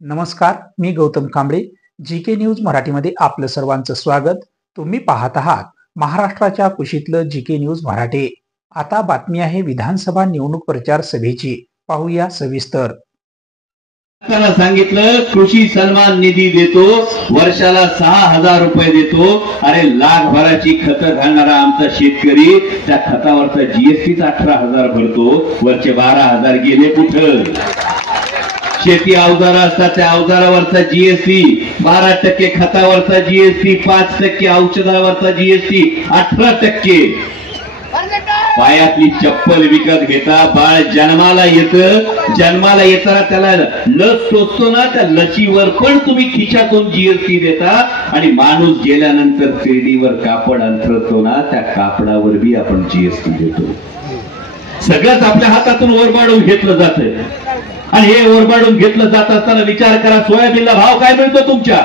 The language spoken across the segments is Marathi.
नमस्कार, मी गौतम कांबळे. जीके न्यूज मराठीमध्ये आपलं सर्वांचं स्वागत. तुम्ही पाहत आहात महाराष्ट्राच्या कुशीतलं जीके न्यूज मराठी. आता बातमी आहे विधानसभा निवडणूक प्रचार सभेची. पाहूया सविस्तर. त्याला सांगितलं कृषी सन्मान निधी देतो, वर्षाला 6,000 रुपये देतो. अरे लाखभराची खतं घालणारा आमचा शेतकरी त्या खतावरचा जीएसटीच 18,000 भरतो, वरचे 12,000 गेले कुठं? शेती अवजार असतात त्या अवजारावरचा जीएसटी 12%, खतावरचा जीएसटी 5%, औषधावरचा जीएसटी 18%. पायातली चप्पल विकत घेता बाळ जन्माला येताना त्याला लस टोचतो ना, त्या लसीवर पण तुम्ही खिशातून जीएसटी देता. आणि माणूस गेल्यानंतर शिर्डीवर कापड अंथरतो ना, त्या कापडावर बी आपण जीएसटी देतो. सगळंच आपल्या हातातून ओरबाडून घेतलं जातं. आणि हे ओरबाडून घेतलं जात असताना विचार करा, सोयाबीनला भाव काय मिळतो तुमच्या?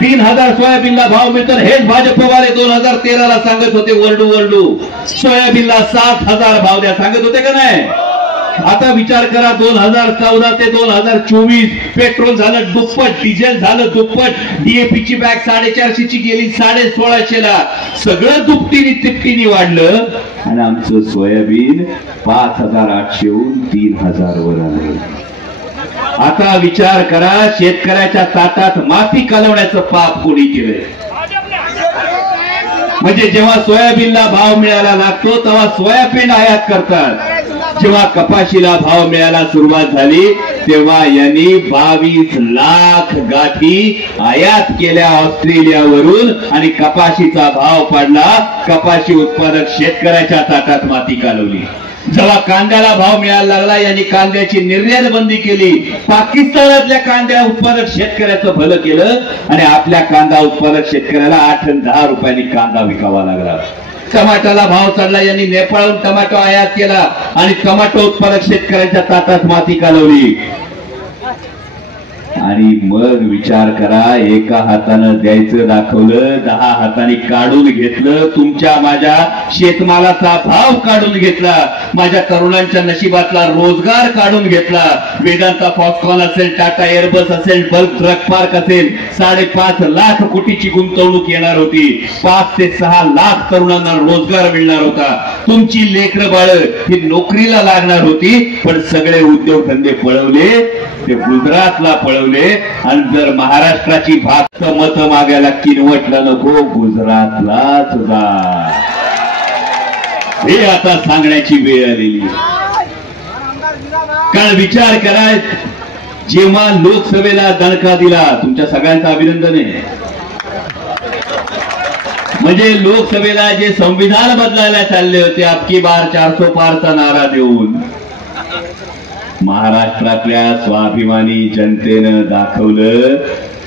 3,000 सोयाबीनला भाव मिळतो. हेच भाजपवाले 2013ला सांगत होते ओरडू सोयाबीनला 7,000 भाव द्या, सांगत होते का नाही? आता विचार करा, 2014 ते 2024 पेट्रोल झालं दुप्पट, डिझेल झालं दुप्पट, डीएपीची बॅग 450ची गेली 1650ला. सगळं दुपटीने तिपटीने वाढलं आणि आमचं सोयाबीन 5,800हून 3,000 वर आलं. आता विचार करा, शेतकऱ्याच्या ताटात माती कालवण्याचं पाप कोणी केलंय? म्हणजे जेव्हा सोयाबीनला भाव मिळायला लागतो तेव्हा सोयाबीन आयात करतात. जेव्हा कपाशीला भाव मिळायला सुरुवात झाली तेव्हा यांनी 22 लाख गाठी आयात केल्या ऑस्ट्रेलियावरून आणि कपाशीचा भाव पडला. कपाशी उत्पादक शेतकऱ्याच्या ताटात माती कालवली. जेव्हा कांद्याला भाव मिळायला लागला यांनी कांद्याची निर्यात बंदी केली. पाकिस्तानातल्या कांद्या उत्पादक शेतकऱ्याचं भलं केलं आणि आपल्या कांदा उत्पादक शेतकऱ्याला 8 आणि 10 रुपयांनी कांदा विकावा लागला. टमाट्याला भाव चढला, यांनी नेपाळहून टमाटो आयात केला आणि टमाटो उत्पादक शेतकऱ्यांच्या ताटात माती कालवली. आणि मग विचार करा, एका हातानं द्यायचं दाखवलं, 10 हाताने काढून घेतलं. तुमच्या माझ्या शेतमालाचा भाव काढून घेतला, माझ्या तरुणांच्या नशिबातला रोजगार काढून घेतला. वेदांता फॉक्सकॉन असेल, टाटा एअरबस असेल, बल्क ट्रक पार्क असेल, 5.5 लाख कोटीची गुंतवणूक येणार होती. 5 ते 6 लाख तरुणांना रोजगार मिळणार होता. तुमची लेकरं बाळ ही नोकरीला लागणार होती. पण सगळे उद्योगधंदे पळवले, ते गुजरातला पळवले. आणि जर महाराष्ट्राची भाग मत मागायला किनवटला नको, गुजरातलाच जा. हे आता सांगण्याची वेळ आलेली. कारण विचार करा, जेव्हा लोकसभेला दणका दिला, तुमच्या सगळ्यांचं अभिनंदन आहे. म्हणजे लोकसभेला जे संविधान बदलायला चालले होते, अबकी बार 400 पारचा नारा देऊन महाराष्ट्रातल्या स्वाभिमानी जनतेनं दाखवलं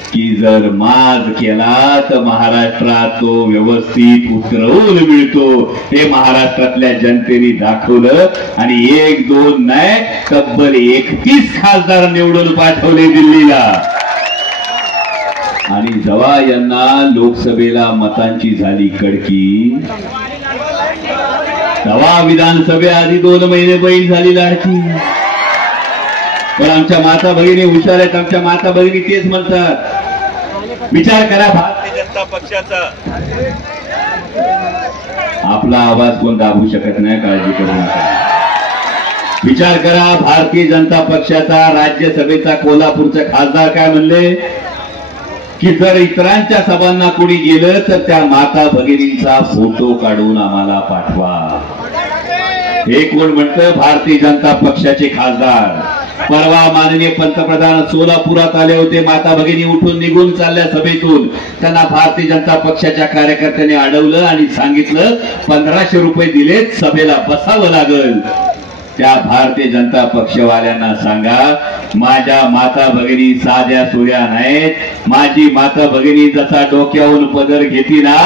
की जर माज केला तर महाराष्ट्रात तो व्यवस्थित उतरवून मिळतो. हे महाराष्ट्रातल्या जनतेने दाखवलं. आणि 1-2 नाही, तब्बल 31 खासदार निवडून पाठवले दिल्लीला. आणि जेव्हा यांना लोकसभेला मतांची झाली कडकी, तेव्हा विधानसभेआधी 2 महिने बैल झाली लाडकी. पण आमच्या माता भगिनी हुशार आहेत. आमच्या माता भगिनी तेच म्हणतात. विचार करा, भारतीय जनता पक्षाचा आपला आवाज कोण दाबू शकत नाही, काळजी करू नका. विचार करा, भारतीय जनता पक्षाचा राज्यसभेचा कोल्हापूरचे खासदार काय म्हणले की जर इतरांच्या सभांना कोणी गेलं तर त्या माता भगिनींचा फोटो काढून आम्हाला पाठवा. हे कोण म्हणतं? भारतीय जनता पक्षाचे खासदार. परवा माननीय पंतप्रधान सोलापुरात आले होते. माता भगिनी उठून निघून चालल्या सभेतून. त्यांना भारतीय जनता पक्षाच्या कार्यकर्त्यांनी अडवलं आणि सांगितलं 1,500 रुपये दिलेत, सभेला बसावं लागल. त्या भारतीय जनता पक्षवाल्यांना सांगा, माझ्या माता भगिनी साध्या सोऱ्या नाहीत. माझी माता भगिनी जसा डोक्यावरून पदर घेती ना,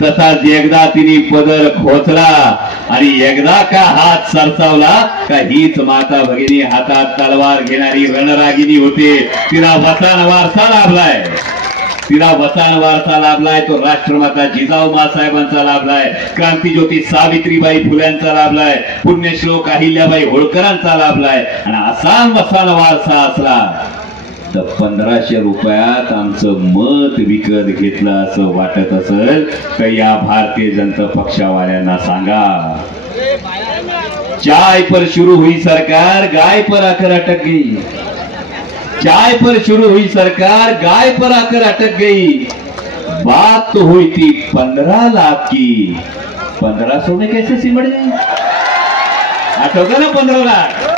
तसाच एकदा तिने पदर खोचला आणि एकदा का हात सरसावला का हीच माता भगिनी हातात तलवार घेणारी रणरागिनी होते. तिला वसान वारसा लाभलाय. तिला वसान वारसा लाभलाय तो राष्ट्रमाता जिजाऊ साहेबांचा लाभलाय, क्रांतीज्योती सावित्रीबाई फुल्यांचा लाभलाय, पुण्यश्लोक अहिल्याबाई होळकरांचा लाभलाय. आणि असा वसान वारसा असला तर 1500 रुपयात आमचं मत विकत घेतलं असं वाटत असेल तर या भारतीय जनता पक्षवाल्यांना सांगा। चाय पर शुरू हुई सरकार, गाय पर आकर अटक गई। चाय पर शुरू हुई सरकार, गाय पर आकर अटक गई। बात तो हुई थी 15 लाख की, 1500 में कैसे सिमट गई? आठवता ना 15 लाख?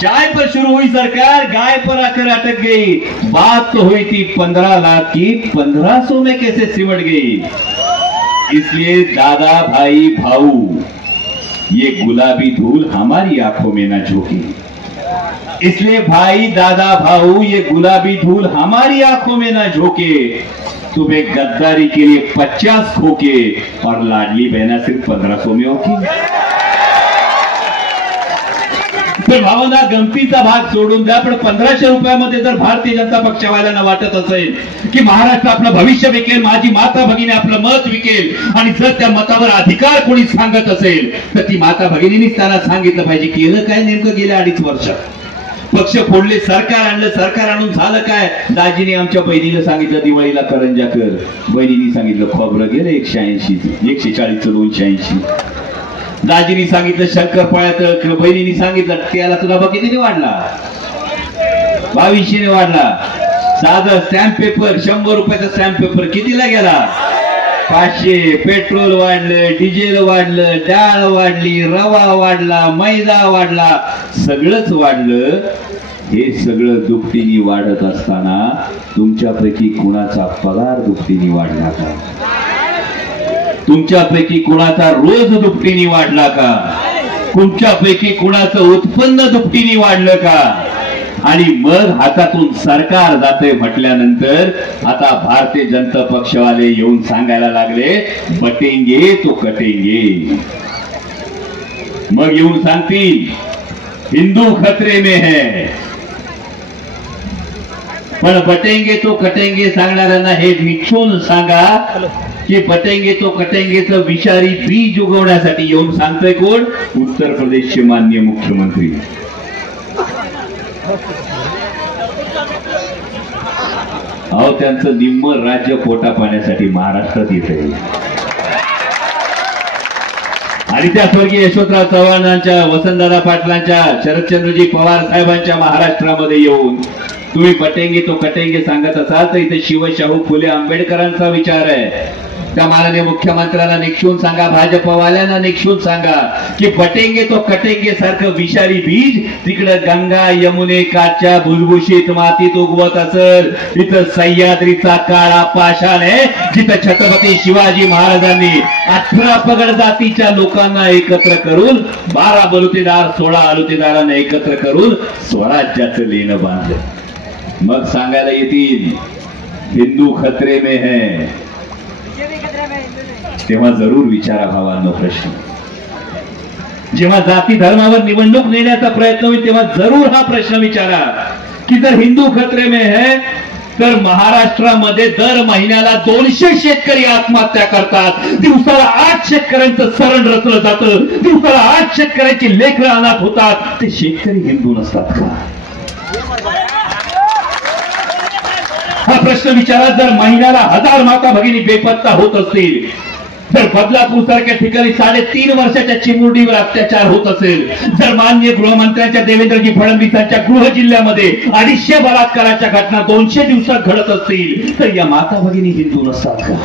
चाय पर शुरू हुई सरकार, गाय पर आकर अटक गई। बात तो हुई थी 15 लाख की, 1500 में कैसे सिमट गई? इसलिए दादा भाई भाऊ, ये गुलाबी धूल हमारी आंखों में न झोंके। इसलिए भाई दादा भाऊ, ये गुलाबी धूल हमारी आंखों में न झोंके। तुम्हें गद्दारी के लिए 50 खोके और लाडली बहना सिर्फ 1500 में होगी। तर भावना गमतीचा भाग सोडून द्या, पण 1500 रुपयामध्ये जर भारतीय जनता पक्षवाल्यांना वाटत असेल की महाराष्ट्र आपलं भविष्य विकेल, माझी माता भगिनी आपलं मत विकेल आणि जर त्या मतावर अधिकार कोणी सांगत असेल तर ती माता भगिनींनीच त्यांना सांगितलं पाहिजे केलं काय नेमकं गेल्या 2.5 वर्ष। पक्ष फोडले, सरकार आणलं, सरकार आणून झालं काय? दाजीने आमच्या बहिणीला सांगितलं दिवाळीला करंजा कर, बहिणीने सांगितलं खोबरं गेलं 180, 140 280। दाजीनी सांगितलं शंकरपाळ्यात, बहिणीने सांगितलं त्याला तुला बघ कितीने वाढला, 2200 वाढला। साधं स्टॅम्प पेपर 100 रुपयाचा स्टॅम्प पेपर कितीला गेला? 500। पेट्रोल वाढलं, डिझेल वाढलं, डाळ वाढली, रवा वाढला, मैदा वाढला, सगळंच वाढलं। हे सगळं दुपटीने वाढत असताना तुमच्यापैकी कुणाचा पगार दुपटीने वाढला का? तुमच्यापैकी कुणाचा रोज दुपटीने वाढला का? तुमच्यापैकी कुणाचं उत्पन्न दुपटीने वाढलं का? आणि मग हातातून सरकार जाते म्हटल्यानंतर आता भारतीय जनता पक्षवाले येऊन सांगायला लागले बटेंगे तो कटेंगे। मग येऊन सांगतील हिंदू खतरे में है, पण बटेंगे तो कटेंगे सांगणाऱ्यांना हे निक्षून सांगा की बटेंगे तो कटेंगेचं विषारी बीज उगवण्यासाठी येऊन सांगतोय कोण? उत्तर प्रदेशचे माननीय मुख्यमंत्री। अहो त्यांचं निम्म राज्य पोटा पाण्यासाठी महाराष्ट्रात येते आणि त्या स्वर्गीय यशवंतराव चव्हाणांच्या, वसंतदादा पाटलांच्या, शरदचंद्रजी पवार साहेबांच्या महाराष्ट्रामध्ये येऊन तुम्ही बटेंगे तो कटेंगे सांगत असाल तर इथे शिवशाहू फुले आंबेडकरांचा विचार आहे। त्या माननीय मुख्यमंत्र्यांना निक्षून सांगा, भाजपवाल्यांना निक्षून सांगा की बटेंगे तो कटेंगे सारखं विषारी बीज तिकडे गंगा यमुने काठच्या भुसभुशीत मातीत उगवत असेल, तिथं सह्याद्रीचा काळा पाषाण आहे, जिथं छत्रपती शिवाजी महाराजांनी 18 पगड जातीच्या लोकांना एकत्र करून 12 बलुतेदार 16 अलुतेदारांना एकत्र करून स्वराज्याचं लेणं बांधलं। मग सांगायला येतील हिंदू खतरे में है, तेव्हा जरूर विचारा भावांनो प्रश्न। जेव्हा जाती धर्मावर निवडणूक नेण्याचा प्रयत्न होईल तेव्हा जरूर हा प्रश्न विचारा की जर हिंदू खतरे में है तर महाराष्ट्रामध्ये दर महिन्याला 200 शेतकरी आत्महत्या करतात, दिवसाला 8 शेतकऱ्यांचं सरण रचलं जातं, दिवसाला 8 शेतकऱ्यांची लेकरं अनाथ होतात, ते शेतकरी हिंदू नसतात का? हा प्रश्न विचारा। जर महिन्याला 1000 माता भगिनी बेपत्ता होत असतील, जर बदलापूर सारख्या ठिकाणी 3.5 वर्षाच्या चिमुरडीवर अत्याचार होत असेल, जर माननीय गृहमंत्र्यांच्या देवेंद्रजी फडणवीसांच्या गृह जिल्ह्यामध्ये 250 बलात्काराच्या घटना 200 दिवसात घडत असतील तर या माता भगिनी हिंदू नसतात का?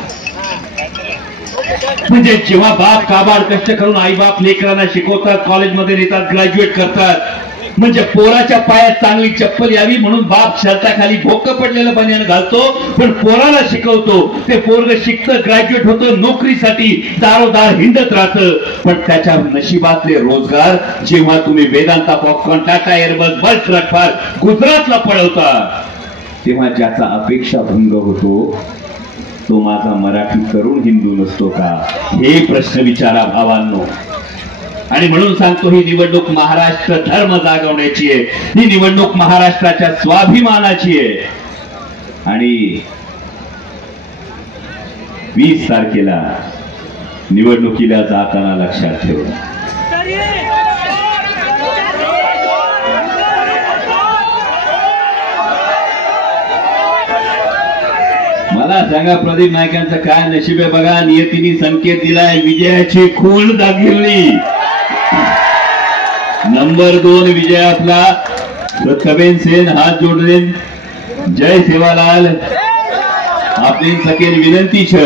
म्हणजे जेव्हा बाप काबाड कष्ट करून आई बाप लेकरांना शिकवतात, कॉलेजमध्ये नेतात, ग्रॅज्युएट करतात, म्हणजे पोराच्या पायात चांगली चप्पल यावी म्हणून बाप शर्टाखाली भोकं पडलेलं बनियान घालतो, पण पोराला शिकवतो, ते पोरग शिकतं, ग्रॅज्युएट होतं, नोकरीसाठी दारोदार हिंडत राहतं, पण त्याच्या नशिबातले रोजगार जेव्हा तुम्ही वेदांता, पॉपकॉर्न, टाटा एअरबस, बस रटफार गुजरातला पळवता तेव्हा ज्याचा अपेक्षा भंग होतो तो माझा मराठी तरुण हिंदू नसतो का? हे प्रश्न विचारा भावांनो। आणि म्हणून सांगतो ही निवडणूक महाराष्ट्र धर्म जागवण्याची आहे, ही निवडणूक महाराष्ट्राच्या स्वाभिमानाची आहे। आणि 20 तारखेला निवडणुकीला जाताना लक्षात ठेवा, मला सांगा प्रदीप नाईकांचं काय नशीब आहे बघा. नियतीने संकेत दिलाय, विजयाची खूण दाखवली. नंबर 2 विजय आपला. प्रथमेन सेन हात जोडले. जय सेवालाल, आपली सकेन विनंती छ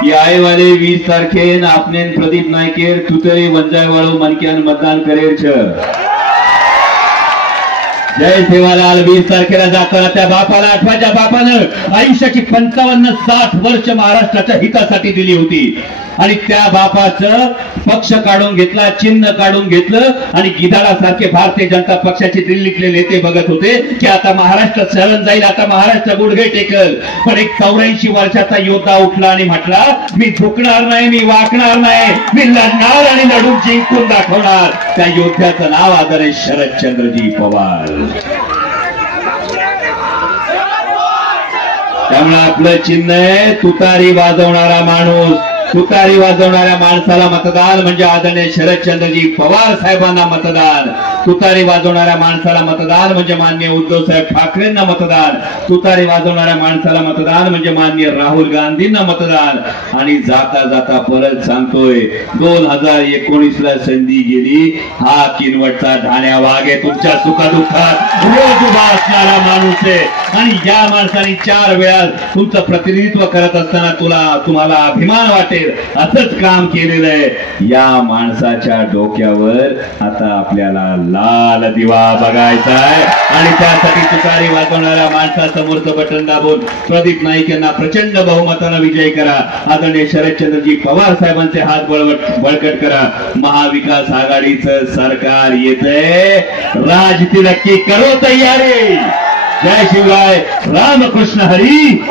की आए वाले 20 तारखेन आपने प्रदीप नायकेर तुतरी वंजाय वाळू मनक्यान मतदान करेल छ. जय सेवालाल. 20 तारखेला जाताना त्या बापाला आठवा ज्या बापानं आयुष्याची 55-60 वर्ष महाराष्ट्राच्या हितासाठी दिली होती आणि त्या बापाचं पक्ष काढून घेतला, चिन्ह काढून घेतलं आणि गिधाडासारखे भारतीय जनता पक्षाचे दिल्लीतले नेते बघत होते की आता महाराष्ट्र शरण जाईल, आता महाराष्ट्र गुडघे टेकल. पण एक 84 वर्षाचा योद्धा उठला आणि म्हटला, मी झुकणार नाही, मी वाकणार नाही, मी लढणार आणि लढून जिंकून दाखवणार. त्या योद्ध्याचं नाव आदरणीय शरदचंद्रजी पवार. त्यामुळे आपलं चिन्ह आहे तुतारी वाजवणारा माणूस. तुतारी वाजवणाऱ्या माणसाला मतदान म्हणजे आदरणीय शरदचंद्रजी पवार साहेबांना मतदान. तुतारी वाजवणाऱ्या माणसाला मतदान म्हणजे माननीय उद्धव साहेब ठाकरेंना मतदान. तुतारी वाजवणाऱ्या माणसाला मतदान म्हणजे माननीय राहुल गांधींना मतदान. आणि जाता जाता परत सांगतोय, 2019ला संधी गेली. हा किनवटचा ढाण्या वाघ आहे, तुमच्या सुखदुःखात रोज उभा असणारा माणूस आहे. आणि या माणसाने 4 वेळा तुमचं प्रतिनिधित्व करत असताना तुम्हाला अभिमान वाटेल असंच काम केलेलं आहे. या माणसाच्या डोक्यावर आता आपल्याला लाल दिवा बघायचा आहे आणि त्यासाठी तुतारी वाजवणाऱ्या माणसासमोरचं बटन दाबून प्रदीप नाईक यांना प्रचंड बहुमतानं विजयी करा. आदरणीय शरदचंद्रजी पवार साहेबांचे हात बळकट करा. महाविकास आघाडीचं सरकार येतंय, राज तिलकी करो तयारी. जय शिवराय. रामकृष्ण हरी.